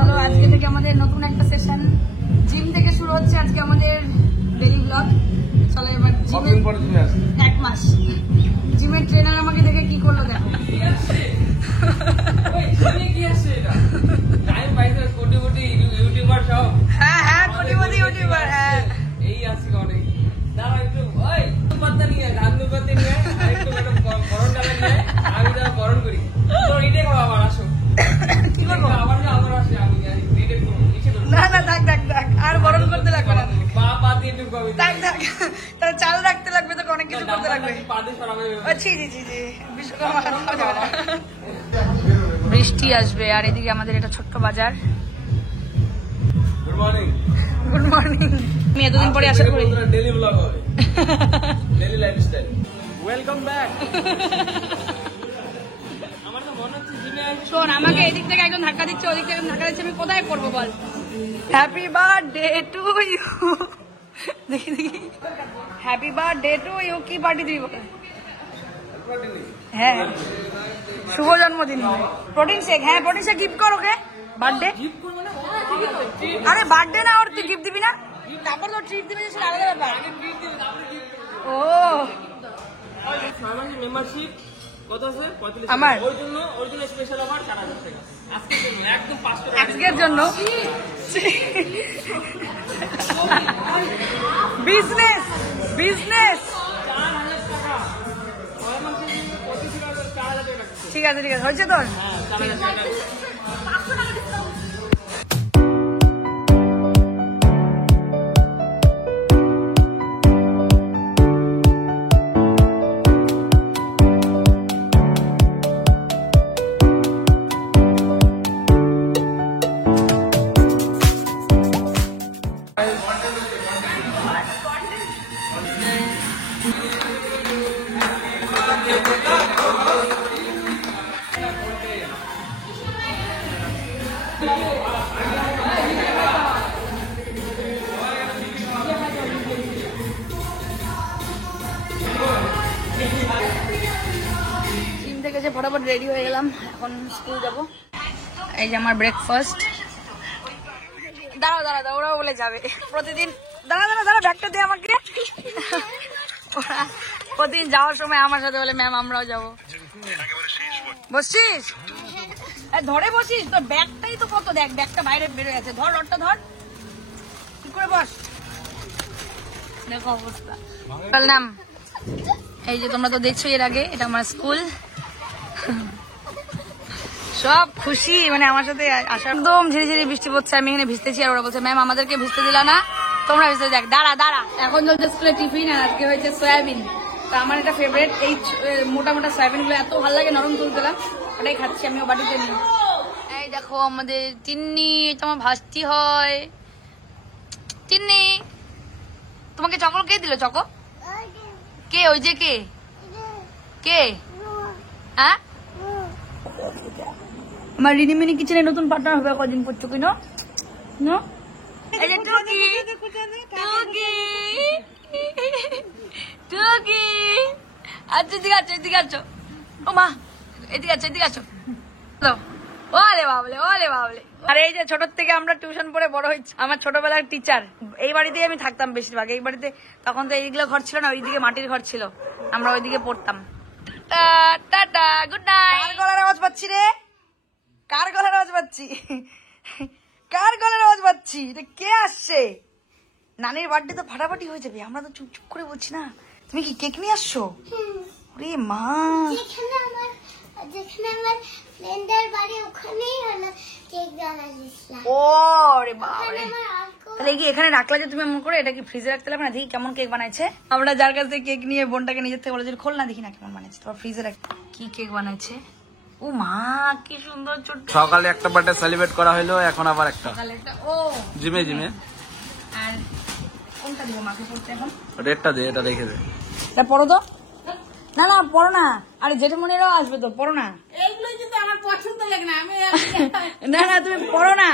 চলো আজকে থেকে আমাদের নতুন একটা সেশন জিম থেকে শুরু হচ্ছে আজকে আমাদের ডেইলি ব্লগ। চলো এবার জিমে 1 মাস জিমের ট্রেনার আমাকে দেখে কি করলো দেখো। হ্যাঁ হ্যাঁ কোটিপতি ইউটিউবার হ্যাঁ এই আছে অনেক দাঁড়া একটু ওই পাতা নিয়ে গান পাতা নিয়ে আরেকটু ম্যাডাম বরণ ডালা নিয়ে আমি দাও বরণ করি তো রিটেক হবে আবার আসো কি করব আবার না আবার আসে আমি রিটেক করব নিচে করব না না থাক থাক থাক আর বরণ করতে লাগবে না পা দিয়ে ঢুকবো আমি থাক থাক তাহলে চাল রাখতে লাগবে তো অনেক কিছু করতে লাগবে পা দিয়ে সরাবে জি জি জি জি বিশ্বকর্মা বৃষ্টি আসবে আর এদিকে আমাদের এটা ছোট্ট বাজার। গুড মর্নিং গুড মর্নিং আমি এতদিন পরে আশা করি ডেইলি ব্লগ হবে ডেইলি লাইফস্টাইল ওয়েলকাম ব্যাক আমার তো মনে হচ্ছে জিমে শোন আমাকে এদিক থেকে একজন ধাক্কা দিচ্ছে ওদিক থেকে ধাক্কা দিচ্ছে আমি কোথায় করব বল। হ্যাপি বার্থডে টু ইউ দেখি দেখি হ্যাপি বার্থডে টু ইউ কি পার্টি দিবি বল। হ্যাঁ শুভ জন্মদিন প্রোটিন শেক হ্যাঁ প্রোটিন শেক গিফট কর ওকে বার্থডে আরে বার্থডে না ওর তুই গিফট দিবি না তারপর তো ট্রিট দিবি সেটা আলাদা ব্যাপার। ও মেম্বারশিপ কত আছে 45 আমার ওই জন্য স্পেশাল অফার 4000 টাকা আজকের জন্য একদম 500 টাকা আজকের জন্য বিজনেস বিজনেস 4000 টাকা ওই মাসে 25 টাকা 4000 টাকা ঠিক আছে হয়েছে তোর হ্যাঁ 4000 টাকা 500 টাকা ডিসকাউন্ট। জিম থেকে যে ফটাফট রেডি হয়ে গেলাম এখন স্কুল যাব। এই যে আমার ব্রেকফাস্ট দাঁড়াও দাঁড়াও ওরাও বলে যাবে প্রতিদিন দাঁড়া ব্যাগটা দে আমাকে ওরা প্রতিদিন যাওয়ার সময় আমার সাথে বলে ম্যাম আমরাও যাবো। বসছিস ধরে বসিস তোর ব্যাগটাই তো কত দেখ ব্যাগটা বাইরে বেরোয় গেছে ধর রডটা ধর কি করে বস দেখো অবস্থা। নাম এই যে তোমরা তো দেখছো এর আগে এটা আমার স্কুল সব খুশি মানে আমার সাথে আসা একদম ঝিরি ঝিরি বৃষ্টি পড়ছে আমি এখানে ভিজতেছি আর ওরা বলছে ম্যাম আমাদেরকে ভিজতে দিলা না তোমরা ভিজতে দেখ দাঁড়া এখন চলছে স্কুলে টিফিন আর আজকে হয়েছে সয়াবিন। তা আমার এটা ফেভারিট এই মোটা মোটা সয়াবিন গুলো এত ভালো লাগে নরম তুলতেলাম ওটাই খাচ্ছি আমিও বাড়িতে নিয়ে। এই দেখো আমাদের তিন্নি তোমার ভাস্তি হয় তিন্নি তোমাকে চকল কে দিল চকো কে ওই যে কে কে হ্যাঁ আমার রিনিমিনি কিচেনে নতুন পার্টনার হবে কদিন পর চুকি নো এই যে টুকি টুকি টুকি আচ্ছা এদিকে আছো ও মা এদিকে আছো ওলে বাবলে আর এই যে ছোট থেকে আমরা টিউশন পড়ে বড় হয়েছি আমার ছোটবেলার টিচার এই বাড়িতেই আমি থাকতাম বেশিরভাগ এই বাড়িতে তখন তো এইগুলো ঘর ছিল না ওইদিকে মাটির ঘর ছিল আমরা ওইদিকে পড়তাম। Tata good night. কার গলার আওয়াজ পাচ্ছি রে কার গলার আওয়াজ পাচ্ছি এটা কে আসছে নানির বার্থডে তো ফাটাফাটি হয়ে যাবে আমরা তো চুপ করে বলছি না তুমি কি কেক নিয়ে আসছো রে মা যেখানে আমার ফ্রেন্ডের বাড়ি ওখানেই হলো কেক বানাইছিলাম ও রে বাবা রে তাহলে কি এখানে রাখলা যে তুমি এমন করে এটা কি ফ্রিজে রাখতে লাগবে না দেখি কেমন কেক বানাইছে আমরা যার কাছ থেকে কেক নিয়ে বোনটাকে নিজের থেকে বলেছি খোল না দেখি না কেমন বানাইছে তারপর ফ্রিজে রাখ কি কেক বানাইছে ও মা কি সুন্দর ছোট সকালে একটা বার্থডে সেলিব্রেট করা হলো এখন আবার একটা সকালে একটা ও জিমে আর কোনটা দিব মাকে পড়তে এখন রেডটা দে এটা দেখে দে এটা পড়ো তো না পড়ো না আরে জেঠমনিরাও আসবে তো পড়ো না এইগুলোই কিন্তু আমার পছন্দ লাগে না আমি না তুমি পড়ো না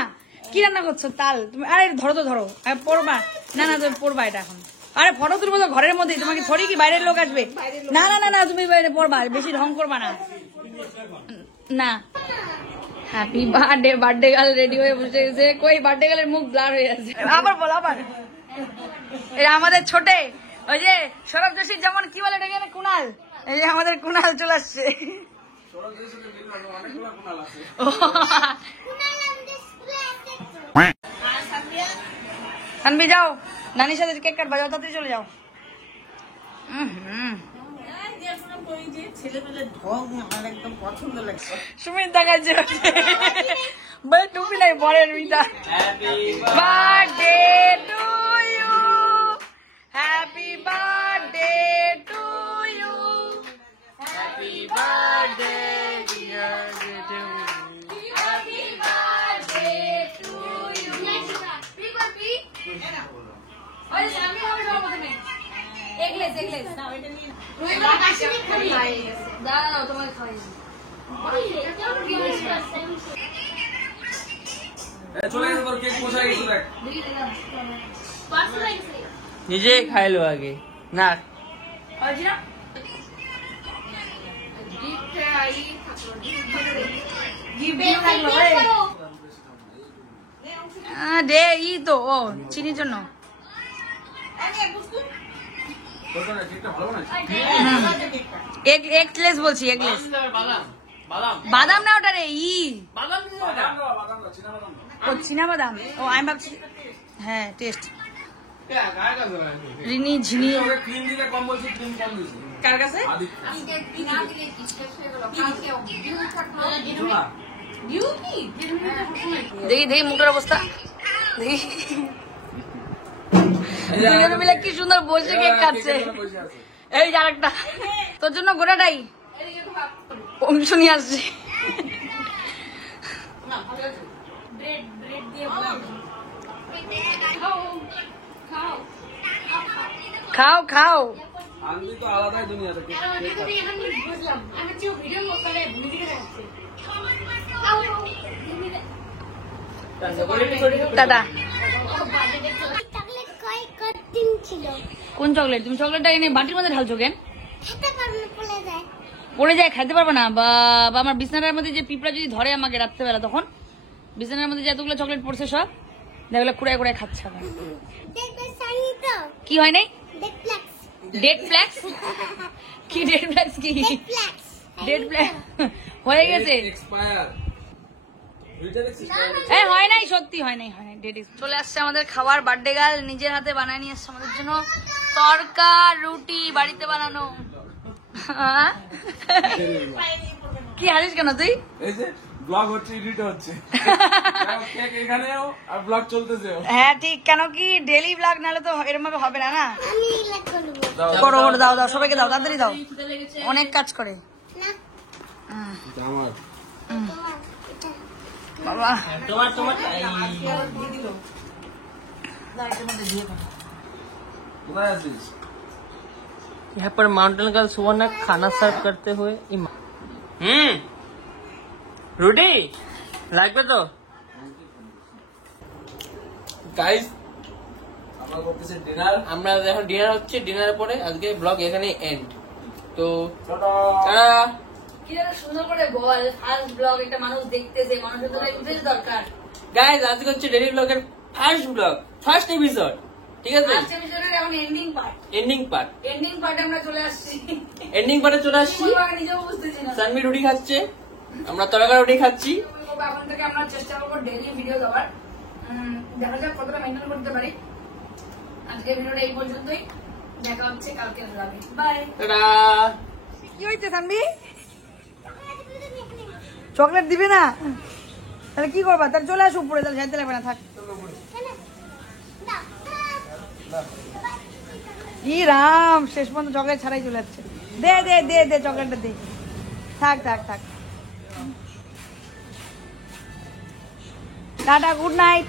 কি রান্না করছো তাল তুমি আরে ধরো পড়বা না তুমি পড়বা এটা এখন আরে ফটো তুলবো তো ঘরের মধ্যে তোমাকে থরি কি বাইরের লোক আসবে না তুমি বাইরে পড়বা বেশি ঢং করবা না happy birthday, birthday girl ready হয়ে বসে গেছে। কই বার্থডে গার্লের মুখ ব্লার হয়ে আছে। আবার বল আবার। এরা আমাদের ছোটে, ওই যে সৌরভ যোশীর যেমন কি বলে এখানে কুনাল, এই যে আমাদের কুনাল চলে আসছে। সানবি যাও নানির সাথে কেক কাটবা, যাও তাড়াতাড়ি চলে যাও। সুমিত দেখাচ্ছে ভাই টুপি নাই বরের মিতা। Birthday to you, happy birthday to you, happy birthday dear জেঠু, হ্যাপি বার্থডে টু ইউ। ওই সামনে হবে সব প্রথমে এগলেস এগলেস না ওইটা নিয়ে রুইবা কাশি খাবি দাঁড়াও তোমাকে খাওয়াই নিজে খাইলো আগে না দে ই তো ও চিনির জন্য এগলেস বলছি, এগলেস বাদাম না ওটা রে ই ও চীনা বাদাম। ও আমি ভাবছি হ্যাঁ টেস্ট রিনি ঝিনি কার কাছে দেখি দেখি মুখের অবস্থা দেখি। দুজনে মিলে কি সুন্দর বসে কেক কাটছে। এই যে আরেকটা তোর জন্য গোটাটাই অংশ নিয়ে আসছে। খাও খাও আলাদাই দুনিয়া থেকে টাটা। কোন চকলেট? তুমি চকলেটটা এনে বাটির মধ্যে ঢালছো কেন? পড়ে যায় খাইতে পারবে না। বা আমার বিছানার মধ্যে যে পিঁপড়া যদি ধরে আমাকে রাত্রেবেলা, তখন বিছানার মধ্যে যতগুলো চকলেট পড়ছে সব দেখলে কুড়ায় কুড়ায় খাচ্ছে। কি হয় নাই? Dead flax? কি ডেড ফ্ল্যাক্স? কি ডেড ফ্ল্যাক্স হয়ে গেছে? হয় নাই, সত্যি হয় নাই, হয় নাই। চলে আসছে আমাদের খাবার। বার্থডে গার্ল নিজের হাতে বানায় নিয়ে আসছে আমাদের জন্য তরকা রুটি, বাড়িতে বানানো। কি হারিস কেন তুই? ব্লগ হচ্ছে, এডিট হচ্ছে, এখানেও আর ব্লগ চলতেছে। হ্যাঁ ঠিক, কেন কি ডেইলি ব্লগ নাহলে তো এরকম ভাবে হবে না। না করো করো, দাও দাও সবাইকে দাও, তাড়াতাড়ি দাও, অনেক কাজ করে বাবা। তোমার তোমার কোথায় আছিস? यहाँ पर माउंटेन गर्ल सुवर्ण खाना सर्व करते हुए রুটি লাগবে তো গাইস। আমরা করতেছি ডিনার। আমরা এখন ডিনার হচ্ছে, ডিনারের পরে আজকে ব্লগ এখানে এন্ড। তো টাটা। কি সুন্দর করে বল, ফার্স্ট ব্লগ একটা মানুষ দেখতেছে, মানুষের জন্য ইনভেস্ট দরকার। গাইস আজকে হচ্ছে ডেইলি ব্লগের ফার্স্ট ব্লগ, ফার্স্ট এপিসোড, ঠিক আছে? ফার্স্ট এপিসোডের এখন ending part, ending part, ending পার্টে আমরা চলে আসছি। এন্ডিং পার্টে চলে আসছি। আমি নিজেও বুঝতেছি না। সানমি রুটি খাচ্ছে, আমরা তরকা রুটি খাচ্ছি। এখন থেকে আমরা চেষ্টা করবো ডেইলি ভিডিও দেওয়ার, দেখা যাক কতটা মেনটেন করতে পারি। আজকে ভিডিওটা এই পর্যন্তই, দেখা হচ্ছে কালকে ব্লগে। বাই। টাটা। কি হয়েছে সানবি? চকলেট দিবে না? তাহলে কি করবা? তাহলে চলে আসো উপরে, তাহলে যাইতে লাগবে না, থাক। কি রাম, শেষ পর্যন্ত চকলেট ছাড়াই চলে যাচ্ছে। দে দে দে দে চকলেটটা দে, থাক থাক থাক। Tata, good night.